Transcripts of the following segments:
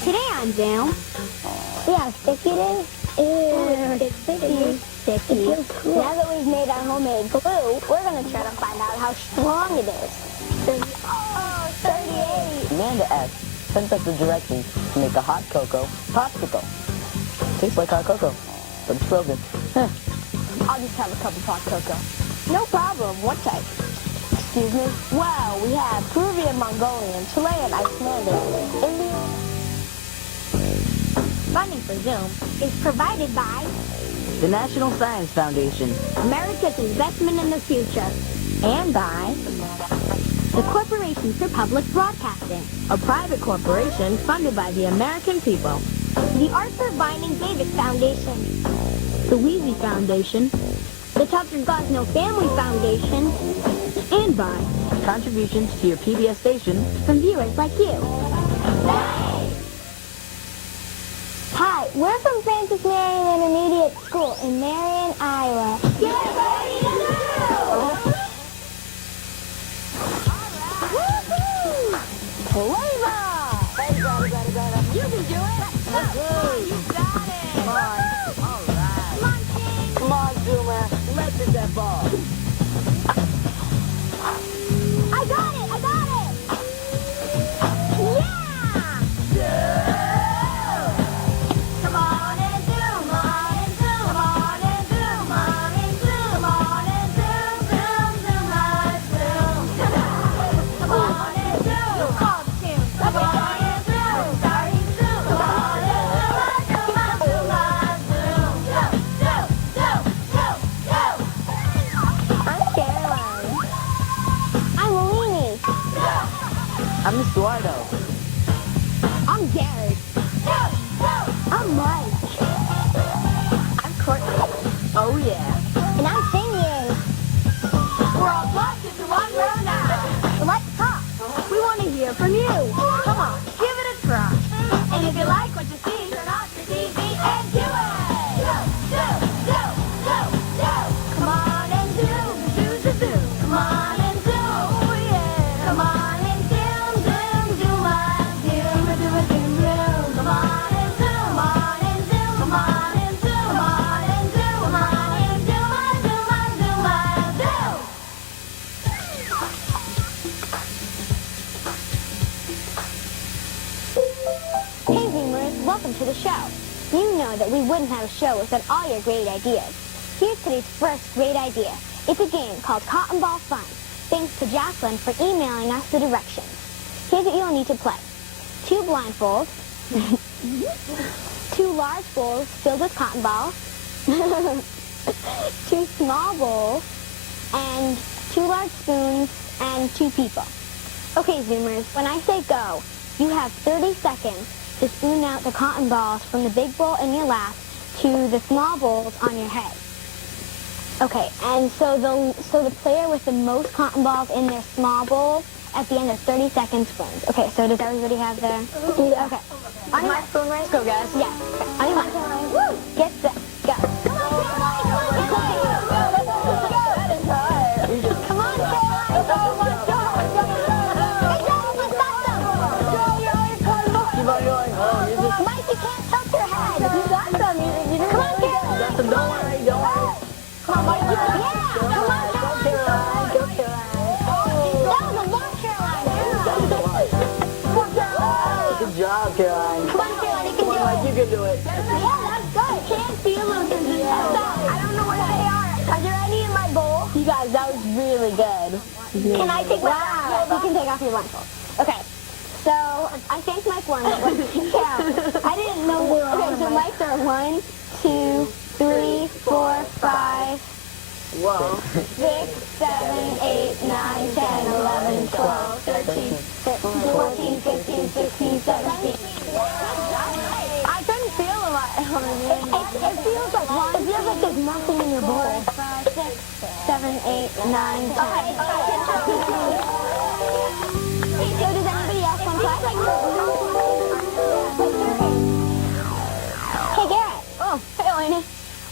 Today on Zoom, see how sticky it is? Ew, it's sticky. Sticky. It feels cool. Now that we've made our homemade glue, we're going to try to find out how strong it is. 38. Amanda S. sent us the directions to make a hot cocoa popsicle. Tastes like hot cocoa, but it's frozen. I'll just have a cup of hot cocoa. No problem. What type? Excuse me? Well, we have Peruvian, Mongolian, Chilean, Icelandic, Indian. Funding for Zoom is provided by The National Science Foundation, America's Investment in the Future, and by the Corporation for Public Broadcasting, a private corporation funded by the American people, the Arthur Vining Davis Foundation, the Wheezy Foundation, the Tucker Gosnell Family Foundation, and by contributions to your PBS station from viewers like you. Hi, we're from Francis Marion Intermediate School in Marion, Iowa. Get ready to go! Playhouse! You can do it! You got it! Come on. All right. Come on, Zoomer. Let's hit that ball. I got it! Yeah! Come on and zoom, on and zoom, on and zoom, on and zoom, on and zoom, zoom, zoom, on, zoom. Come on and zoom. You call the tune. Come on and zoom. Starting zoom. Come on and zoom, on, zoom, on, zoom, zoom, zoom, zoom, zoom, zoom. I'm Caroline. I'm Lainey. I'm Eduardo. I'm Garrett. I'm Mike. I'm Courtney. Oh, yeah. And I'm singing. We're all locked into one row now. So let's talk. We want to hear from you. Come on, give it a try. And if you like what you see, turn off your TV and do it. Do. Come on and zoom, zoom. Come on and zoom. Oh, yeah. Come on and zoom, zoom, zoom on. Zoom, zoom, zoom, zoom. Come on and zoom, on and zoom. Come on and zoom, on and zoom. Come on and zoom, on, zoom, on, zoom, on, zoom. Hey Zoomers, welcome to the show. You know that we wouldn't have a show without all your great ideas. Here's today's first great idea. It's a game called Cotton Ball Fun. Thanks to Jocelyn for emailing us the directions. Here's what you'll need to play. 2 blindfolds, 2 large bowls filled with cotton balls, 2 small bowls, and 2 large spoons, and 2 people. Okay, Zoomers, when I say go, you have 30 seconds to spoon out the cotton balls from the big bowl in your lap to the small bowls on your head. Okay, and so the player with the most cotton balls in their small bowl at the end of 30 seconds spoons. Okay, so does everybody have their... Okay. On my spoon race? Go, guys. Yeah. Okay. On your mark. Woo! Get set. Go. Come on, Caroline! Come on, Caroline! That is hard. Come on, Caroline! Go! Hey, Jonathan, stop them! Keep on going. Oh, you're just... Mike, you can't tilt your head. You got them. Come on, Caroline! Got them. Don't worry. Come on, Mike. Yeah! Come on, Go, Caroline. Go, Caroline. That was a long Caroline. Good job, Caroline. Come on, Caroline, you can do Come on, Mike, you can do it. Yeah, that's good. Can't feel them. I don't know where they are. Are there any in my bowl? You guys, that was really good. Can I take my blindfold? You can take off your blindfold. Okay. So, I think Mike won. Yeah. I didn't know we were okay, so Mike, there are 1, 2, 3, 4, 5, Whoa. 6, 7, 8, 9, 10, 11, 12, 13, 14, 15, 16, 17. I couldn't feel a lot. It feels like one. It feels like there's nothing in your bowl. 4, 5, 6, 7, 8, 9, 10. So does anybody else want to play? Hey, Garrett. Oh, hey, Lainey.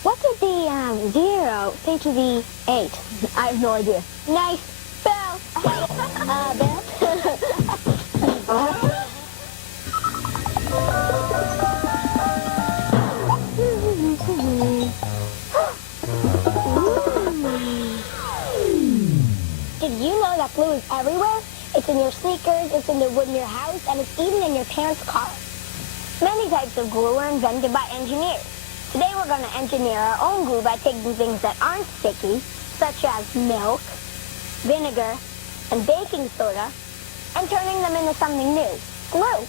What did the 0 say to the 8? I have no idea. Nice. Bill. Bill? glue is everywhere. It's in your sneakers, it's in the wood in your house, and it's even in your parents' car. Many types of glue are invented by engineers. Today we're going to engineer our own glue by taking things that aren't sticky, such as milk, vinegar, and baking soda, and turning them into something new, glue.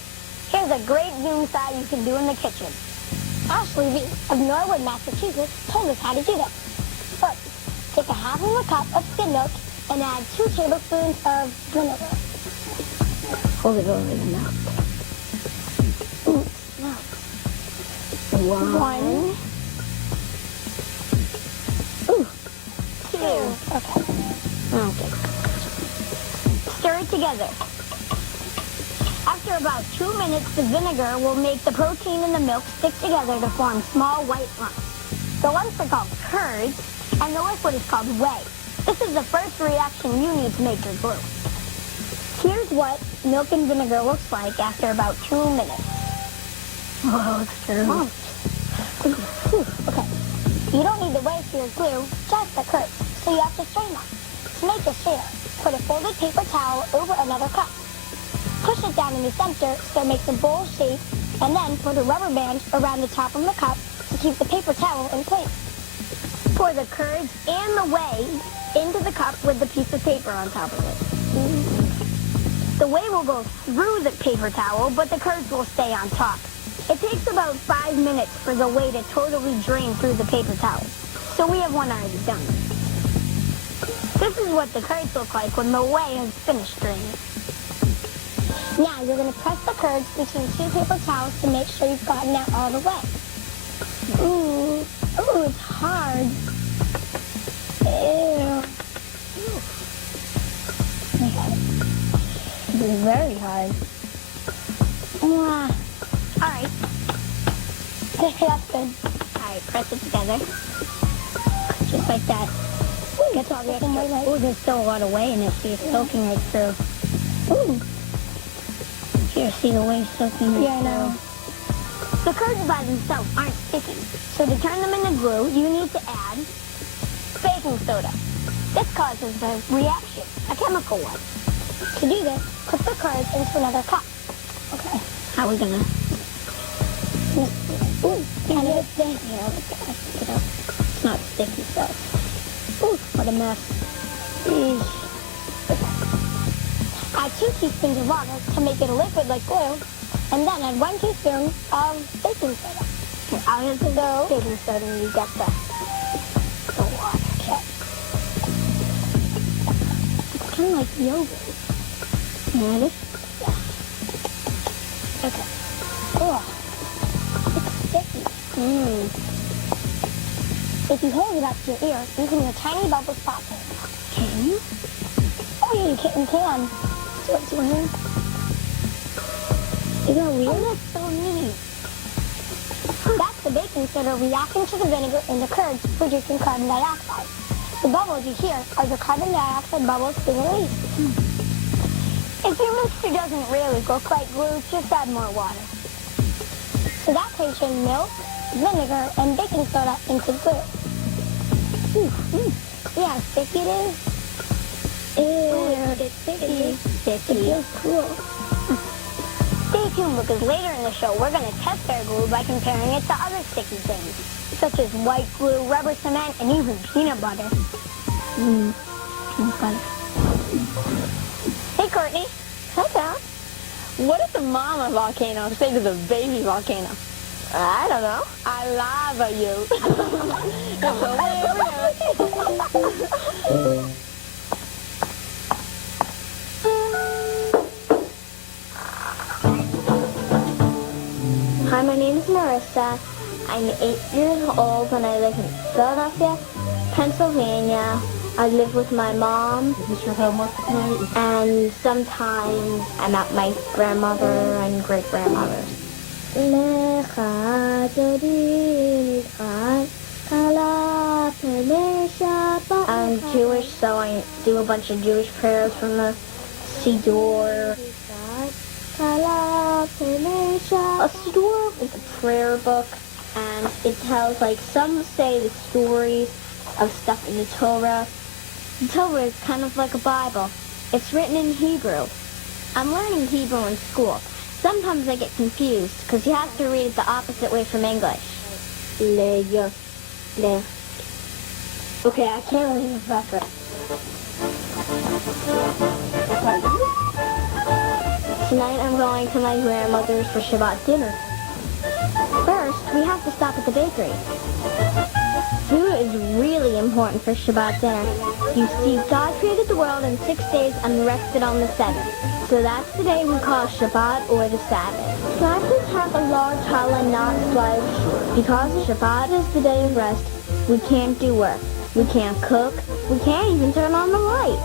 Here's a great Zoom style you can do in the kitchen. Ashley V. of Norwood, Massachusetts, told us how to do this. First, take a half of a cup of skim milk and add 2 tablespoons of vinegar. Hold it over the milk. Ooh, no. 1. Ooh, 2. Okay. Stir it together. After about 2 minutes, the vinegar will make the protein in the milk stick together to form small white lumps. The lumps are called curds, and the liquid is called whey. This is the first reaction you need to make your glue. Here's what milk and vinegar looks like after about 2 minutes. Oh, it's true. Okay. You don't need the whey for your glue, just the curds, so you have to strain them. To make a strainer, put a folded paper towel over another cup. Push it down in the center so it makes a bowl shape, and then put a rubber band around the top of the cup to keep the paper towel in place. Pour the curds and the whey into the cup with the piece of paper on top of it. The whey will go through the paper towel, but the curds will stay on top. It takes about 5 minutes for the whey to totally drain through the paper towel, so we have one already done. This is what the curds look like when the whey has finished draining. Now you're going to press the curds between 2 paper towels to make sure you've gotten out all the whey. Ooh, it's hard. Ew. It's very hard. All right. That's good. All right, press it together. Just like that. Gets all the extra. Ooh, there's still a lot of whey in it, see, it's soaking right through. Ooh. Here, see the whey soaking right through. Yeah, I know. The curds by themselves aren't sticky, so to turn them into glue, you need to add baking soda. This causes a reaction, a chemical one. To do this, put the curds into another cup. Okay. How are we gonna? Ooh, kind of thick. Yeah, pick it up. It's not sticky stuff. Ooh, what a mess. Eesh. Okay. Add 2 teaspoons of water to make it a liquid like glue, and then add 1 teaspoon of baking soda. Here, I'll get the baking soda and you get the water. Okay. It's kind of like yogurt. You ready? Yeah. Okay. Oh, it's sticky. If you hold it up to your ear, you can hear tiny bubbles popping. Can you? Oh, yeah, you can. So it's weird. Isn't that weird? Oh, that's so neat. That's the baking soda reacting to the vinegar in the curds, producing carbon dioxide. The bubbles you hear are the carbon dioxide bubbles being released. If your mixture doesn't really look like glue, just add more water. So that's how you turn milk, vinegar, and baking soda into glue. See how sticky it is? Ew, it's sticky. It feels cool. Stay tuned because later in the show we're going to test our glue by comparing it to other sticky things, such as white glue, rubber cement, and even peanut butter. Peanut butter. Hey, Courtney. Hi, Dad. What does the mama volcano say to the baby volcano? I don't know. I lava you. That's hilarious. Hi, my name is Marissa. I'm 8 years old and I live in Philadelphia, Pennsylvania. I live with my mom. Is this your homework tonight? And sometimes I'm at my grandmother and great-grandmother's. I'm Jewish, so I do a bunch of Jewish prayers from the Siddur. A Siddur is a prayer book, and it tells, like, some say the stories of stuff in the Torah. The Torah is kind of like a Bible. It's written in Hebrew. I'm learning Hebrew in school. Sometimes I get confused because you have to read it the opposite way from English. Le. Okay, I can't leave the breakfast. Tonight I'm going to my grandmother's for Shabbat dinner. First, we have to stop at the bakery. Food is really important for Shabbat dinner. You see, God created the world in 6 days and rested on the 7th. So that's the day we call Shabbat or the Sabbath. Can I please have a large challah not sliced? Because Shabbat is the day of rest, we can't do work. We can't cook. We can't even turn on the light.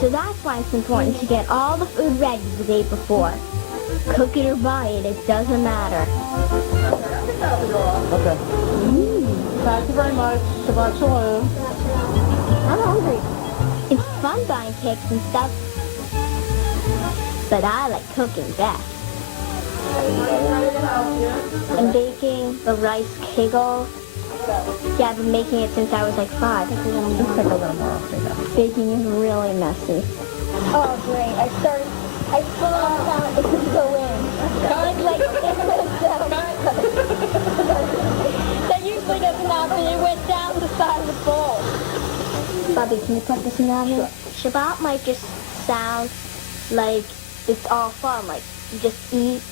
So that's why it's important to get all the food ready the day before. Cook it or buy it, it doesn't matter. Okay. Thank you very much. Shabbat shalom. I'm hungry. It's fun buying cakes and stuff, but I like cooking best. I'm baking the rice kegel. Yeah, I've been making it since I was like 5. Let's take a little more off right now. Baking is really messy. Oh, great. I still don't sound it could go in. Like That usually doesn't happen. It went down the side of the bowl. Bobby, can you put this in the oven? Shabbat might just sound like it's all fun, like you just eat.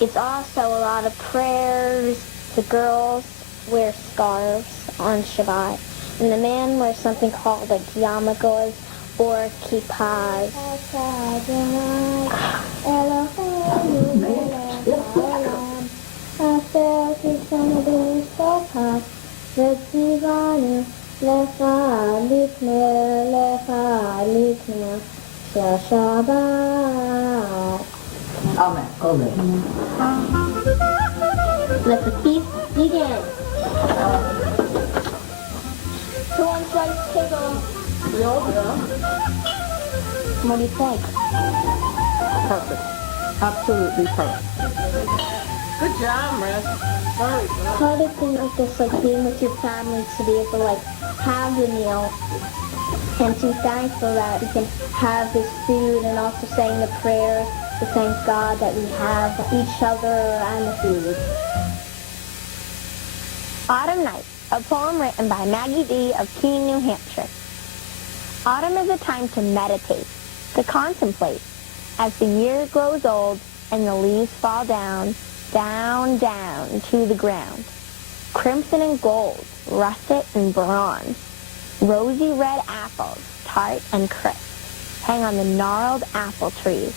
It's also a lot of prayers. The girls wear scarves on Shabbat, and the man wears something called like yarmulkes or kippahs. Amen. Amen. Let the feast begin. Who wants rice kegel? We all do. What do you think? Perfect. Absolutely perfect. Good job, Marissa. Very good. Part of things like this, like being with your family, to be able to like have the meal and to be thankful that we can have this food, and also saying the prayers to thank God that we have each other and the food. Autumn Night, a poem written by Magee of Keene, New Hampshire. Autumn is a time to meditate, to contemplate, as the year grows old and the leaves fall down, down, down to the ground. Crimson and gold, russet and bronze, rosy red apples, tart and crisp, hang on the gnarled apple trees.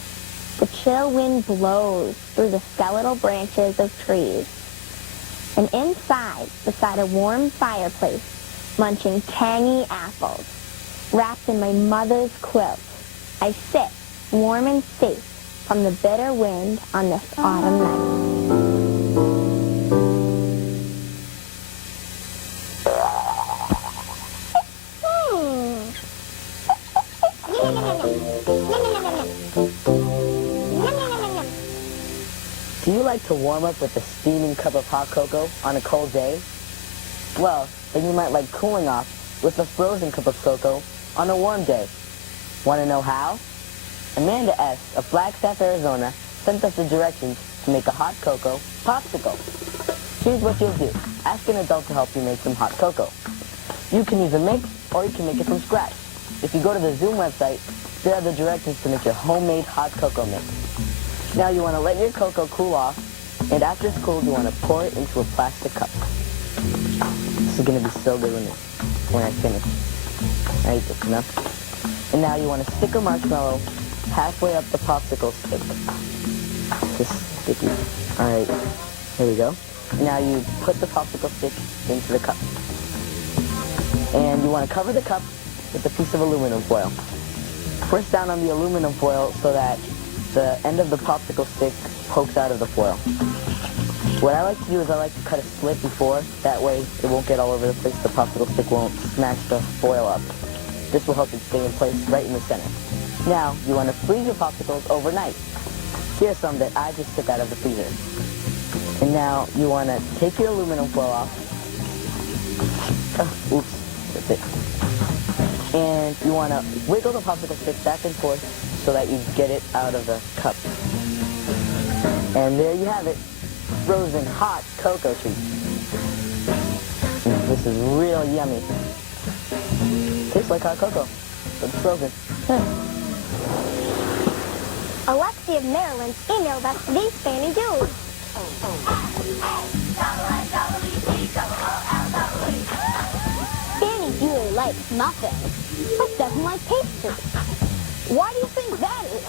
The chill wind blows through the skeletal branches of trees. And inside, beside a warm fireplace, munching tangy apples, wrapped in my mother's quilt, I sit, warm and safe, from the bitter wind on this autumn night. Do you like to warm up with a steaming cup of hot cocoa on a cold day? Well, then you might like cooling off with a frozen cup of cocoa on a warm day. Want to know how? Amanda S. of Flagstaff, Arizona sent us the directions to make a hot cocoa popsicle. Here's what you'll do. Ask an adult to help you make some hot cocoa. You can either mix or you can make it from scratch. If you go to the Zoom website, there are the directions to make your homemade hot cocoa mix. Now you want to let your cocoa cool off, and after it's cooled, you want to pour it into a plastic cup. This is going to be so good when I finish. There you go, enough. And now you want to stick a marshmallow halfway up the popsicle stick. Just sticky. Alright, here we go. And now you put the popsicle stick into the cup. And you want to cover the cup with a piece of aluminum foil. Press down on the aluminum foil so that the end of the popsicle stick pokes out of the foil. What I like to do is I like to cut a slit before, that way it won't get all over the place, the popsicle stick won't smash the foil up. This will help it stay in place right in the center. Now, you want to freeze your popsicles overnight. Here's some that I just took out of the freezer. And now you want to take your aluminum foil off. Oops, that's it. And you want to wiggle the popsicle stick back and forth so that you get it out of the cup. And there you have it, frozen hot cocoa treats. This is real yummy. Tastes like hot cocoa, but it's frozen. Alexia of Maryland emailed us these Fannee Doolee. Fannee Doolee likes muffins, but doesn't like pastries. Why do you think that is?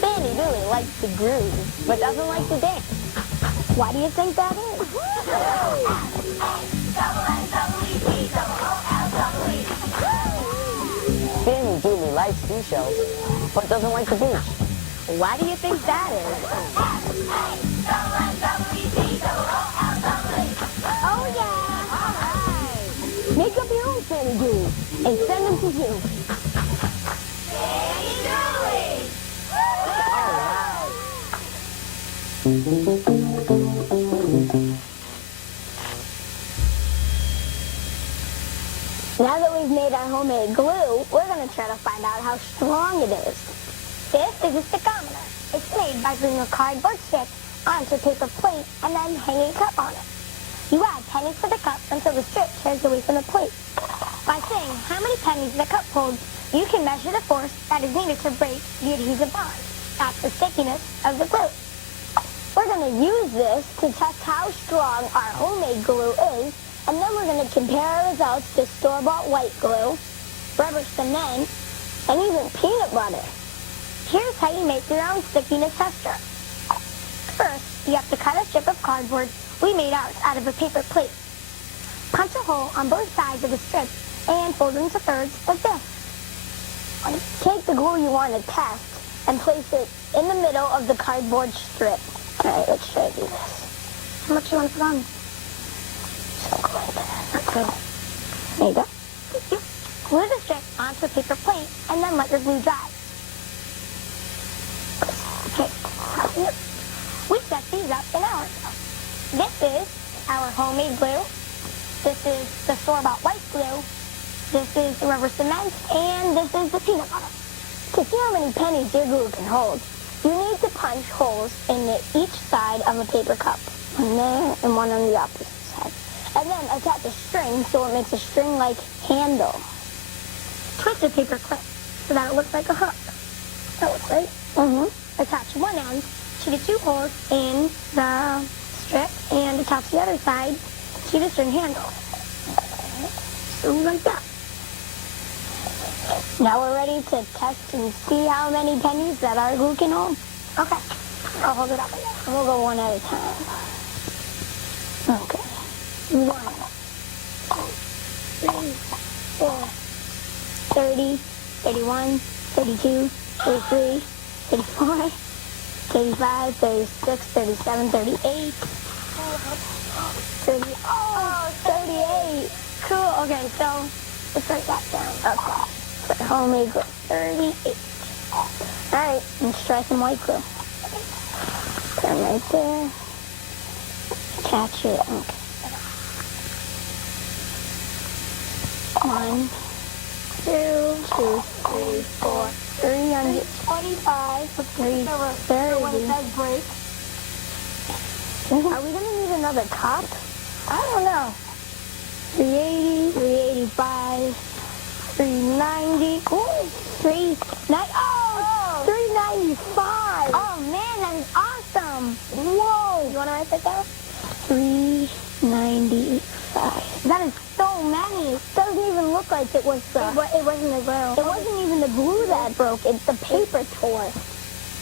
Fannee Doolee likes to groove, but doesn't like to dance. Why do you think that is? Fannee Doolee likes seashells, but doesn't like the beach. Why do you think that is? Oh yeah! All right. Make up your own Fannee Doolee and send them to you. Fannee Doolee! Now that we've made our homemade glue, we're going to try to find out how strong it is. This is a stickometer. It's made by gluing a cardboard stick onto a paper plate and then hanging a cup on it. You add pennies to the cup until the strip tears away from the plate. By saying how many pennies the cup holds, you can measure the force that is needed to break the adhesive bond. That's the stickiness of the glue. We're going to use this to test how strong our homemade glue is, and then we're going to compare our results to store-bought white glue, rubber cement, and even peanut butter. Here's how you make your own stickiness tester. First, you have to cut a strip of cardboard. We made ours out of a paper plate. Punch a hole on both sides of the strip and fold it into thirds like this. Take the glue you want to test and place it in the middle of the cardboard strip. All right, let's try to do this. How much do you want to put on? So good. That's good. There you go. Glue the strip onto a paper plate and then let your glue dry. Okay. We set these up in hours. This is our homemade glue. This is the store-bought white glue. This is the rubber cement, and this is the peanut butter. To see how many pennies your glue can hold, you need to punch holes in each side of a paper cup. One there and one on the opposite side. And then attach a string so it makes a string-like handle. Twist a paper clip so that it looks like a hook. That looks right. Attach one end to the two holes in the strip and attach the other side to the string handle. So like that. Now we're ready to test and see how many pennies that our glue can hold. Okay. I'll hold it up again. And we'll go one at a time. Okay. 1, 2, 3, 4, 30, 31, 32, 33, 34, 35, 36, 37, 38, 30, 38. Cool. Okay, so let's write that down. Okay. Put homemade glue. 38. Alright, let's try some white glue. Put them right there. Attach it. Okay. 1, 2, 3, 4, 325, 330. When it says break. Are we going to need another cup? I don't know. 380, 385, 390, 395. Oh man, that is awesome. Whoa. You want to write that down? 395. That is so many. It doesn't even look like it was the... It wasn't the glue. It wasn't even the glue that broke. It's the paper tore.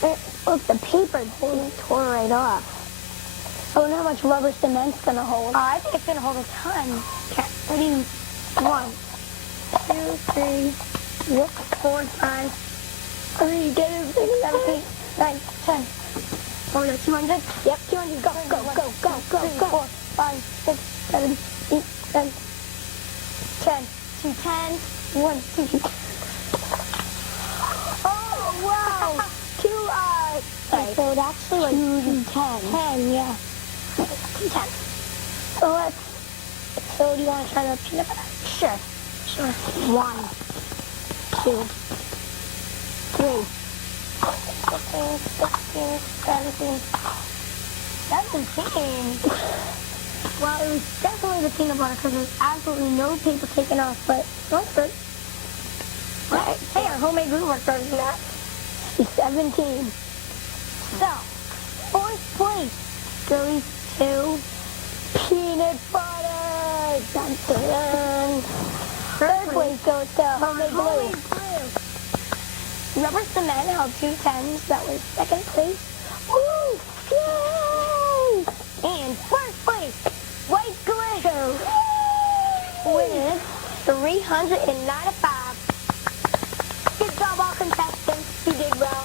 Look, the paper tore right off. I wonder how much rubber cement's going to hold. I think it's going to hold a ton. Okay, ready? 1, 2, 3, 4, 5, 3, 6, 7, 8, 9, 10. Oh, that's 200? Yep, 200. Go, go, go, go, go, 3, 4, 5, 6, 7, 8, 9, 10. 210. 1, 2. Oh, wow. 2, sorry. So it actually was 210. 10, yeah. 210. So do you want to try the peanut butter? Sure. 1, 2, 3. 15, 16, 17. 17. Well, it was definitely the peanut butter because there's absolutely no paper taken off, but that's good. Right. Hey, our homemade glue worked on that. 17. So, 4th place goes to peanut butter. Dun, dun, dun. 3rd place goes to homemade glue. Rubber cement held 2 10s. That was 2nd place. Woo! Yay! And 1st place, white glue. With 395. Good job, all contestants. You did well.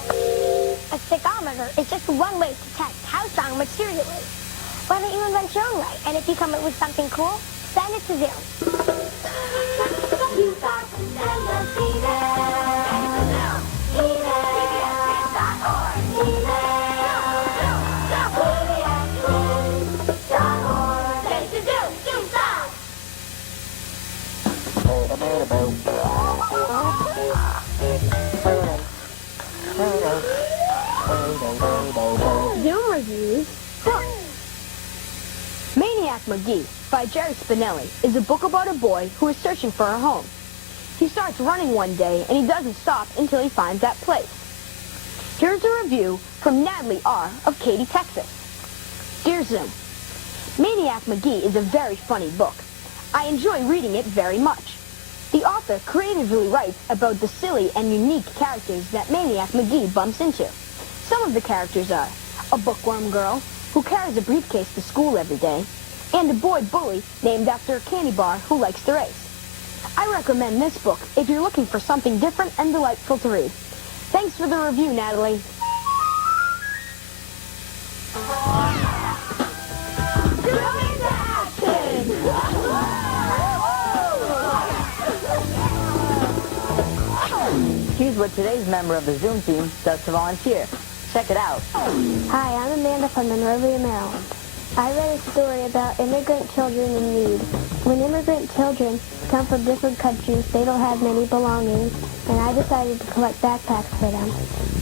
A stick-o-meter is just one way to test how strong a material is. Why don't you invent your own way? And if you come up with something cool, send it to Zoom. You got to send us Zoom reviews. Maniac Magee by Jerry Spinelli is a book about a boy who is searching for a home. He starts running one day and he doesn't stop until he finds that place. Here's a review from Natalie R. of Katy, Texas. Dear Zoom, Maniac Magee is a very funny book. I enjoy reading it very much. The author creatively writes about the silly and unique characters that Maniac Magee bumps into. Some of the characters are a bookworm girl who carries a briefcase to school every day, and a boy bully named after a candy bar who likes to race. I recommend this book if you're looking for something different and delightful to read. Thanks for the review, Natalie. Here's what today's member of the Zoom team does to volunteer. Check it out. Hi, I'm Amanda from Monrovia, Maryland. I read a story about immigrant children in need. When immigrant children come from different countries, they don't have many belongings, and I decided to collect backpacks for them.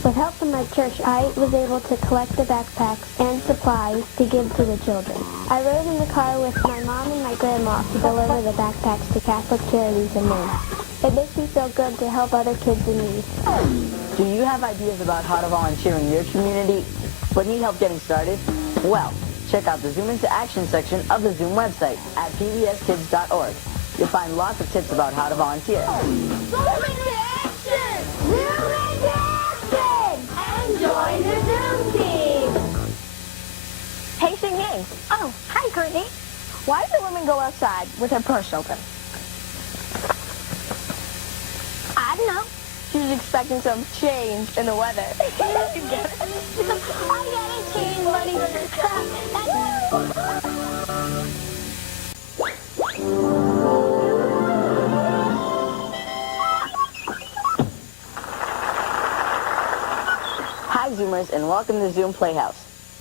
With help from my church, I was able to collect the backpacks and supplies to give to the children. I rode in the car with my mom and my grandma to deliver the backpacks to Catholic Charities in Maine. It makes me feel good to help other kids in need. Do you have ideas about how to volunteer in your community, but need help getting started? Well, check out the Zoom into Action section of the Zoom website at pbskids.org. You'll find lots of tips about how to volunteer. Zoom into action! Zoom into action! And join the Zoom team! Hey, Sing Yang. Oh, hi, Courtney. Why does a woman go outside with her purse open? I don't know. She was expecting some change in the weather. I got a change money. Hi, Zoomers, and welcome to Zoom Playhouse.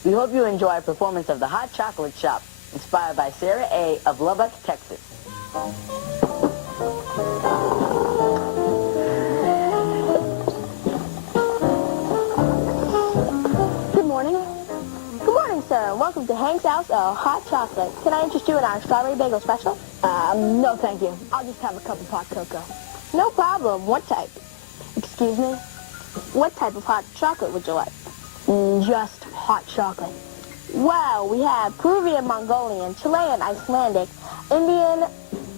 We hope you enjoy our performance of the Hot Chocolate Shop, inspired by Sarah A. of Lubbock, Texas. Good morning. Good morning, sir. Welcome to Hank's House of Hot Chocolate. Can I interest you in our strawberry bagel special? No, thank you. I'll just have a cup of hot cocoa. No problem. What type? Excuse me? What type of hot chocolate would you like? Just hot chocolate. Well, we have Peruvian, Mongolian, Chilean, Icelandic, Indian.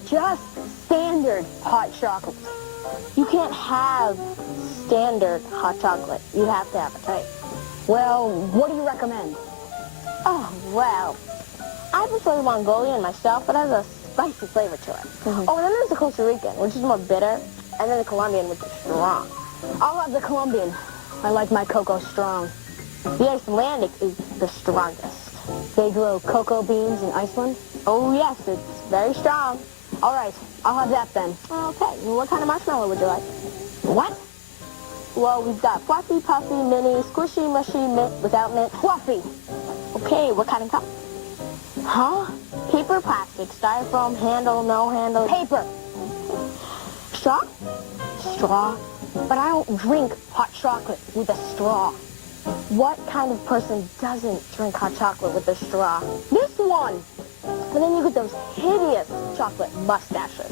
Just standard hot chocolate. You can't have standard hot chocolate. You have to have a type. Well, what do you recommend? Oh, well, I prefer the Mongolian myself, but it has a spicy flavor to it. Oh, and then there's the Costa Rican, which is more bitter, and then the Colombian, which is strong. I'll have the Colombian. I like my cocoa strong. The Icelandic is the strongest. They grow cocoa beans in Iceland? Oh, yes, it's very strong. All right, I'll have that then. Okay, well, what kind of marshmallow would you like? What? Well, we've got fluffy, puffy, mini, squishy, mushy, mint, without mint. Fluffy. Okay, what kind of cup? Huh? Paper, plastic, styrofoam, handle, no handle. Paper. Straw? Straw? But I don't drink hot chocolate with a straw. What kind of person doesn't drink hot chocolate with a straw? This one. And then you get those hideous chocolate mustaches.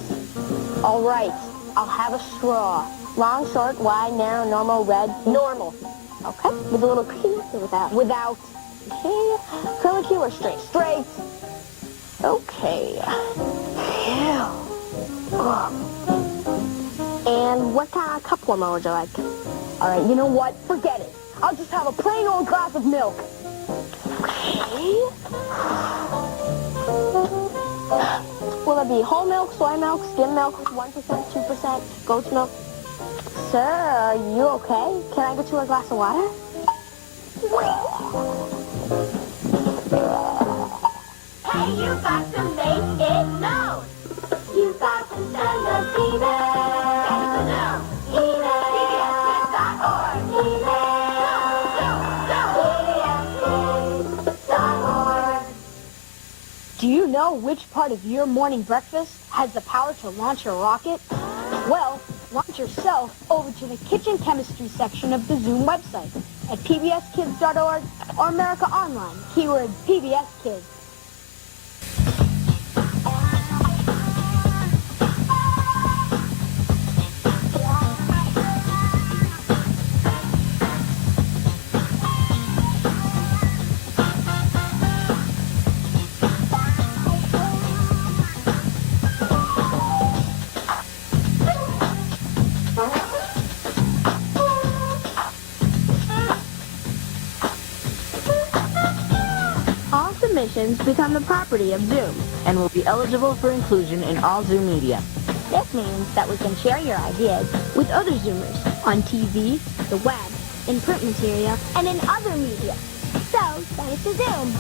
All right, I'll have a straw. Long, short, wide, narrow, normal, red. Normal. Okay. With a little key or without? Without. Okay. Curly Q or straight? Straight. Okay. Ew. And what kind of cup warmer would you like? All right, you know what? Forget it. I'll just have a plain old glass of milk. Okay. Will it be whole milk, soy milk, skim milk, 1%, 2%, goat's milk? Sir, are you okay? Can I get you a glass of water? Hey, you got to make it known. You got to send us email. Email. PBSkids.org. PBSkids.org. Do you know which part of your morning breakfast has the power to launch a rocket? Well, launch yourself over to the kitchen chemistry section of the Zoom website at pbskids.org or America Online, keyword PBS Kids. Submissions become the property of Zoom And will be eligible for inclusion in all Zoom media. This means that we can share your ideas with other Zoomers on TV, the web, in print material, and in other media. So, send it to Zoom.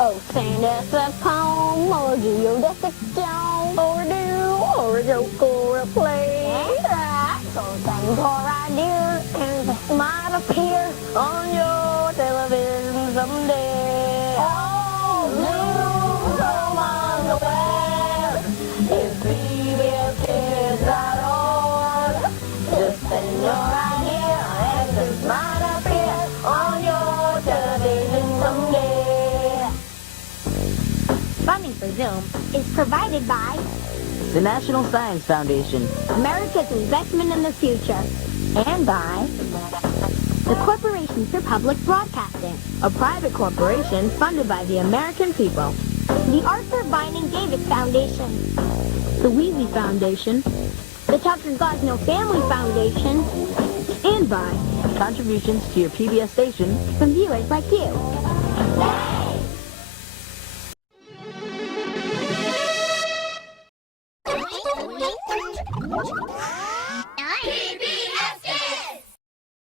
Oh, send us a poem, or do you just sit down, or a joke, or a play. So send your idea, and it might appear on your television someday. Oh, Zoom, come on the web. It's PBSkids.org. Just send your idea, and it might appear on your television someday. Funding for Zoom is provided by The National Science Foundation. America's investment in the future. and by The Corporation for Public Broadcasting. a private corporation funded by the American people. The Arthur Binding Davis Foundation. The Wheatley Foundation, The Tucker Gosnell Family Foundation. and by Contributions to your PBS station. From viewers like you. Hey!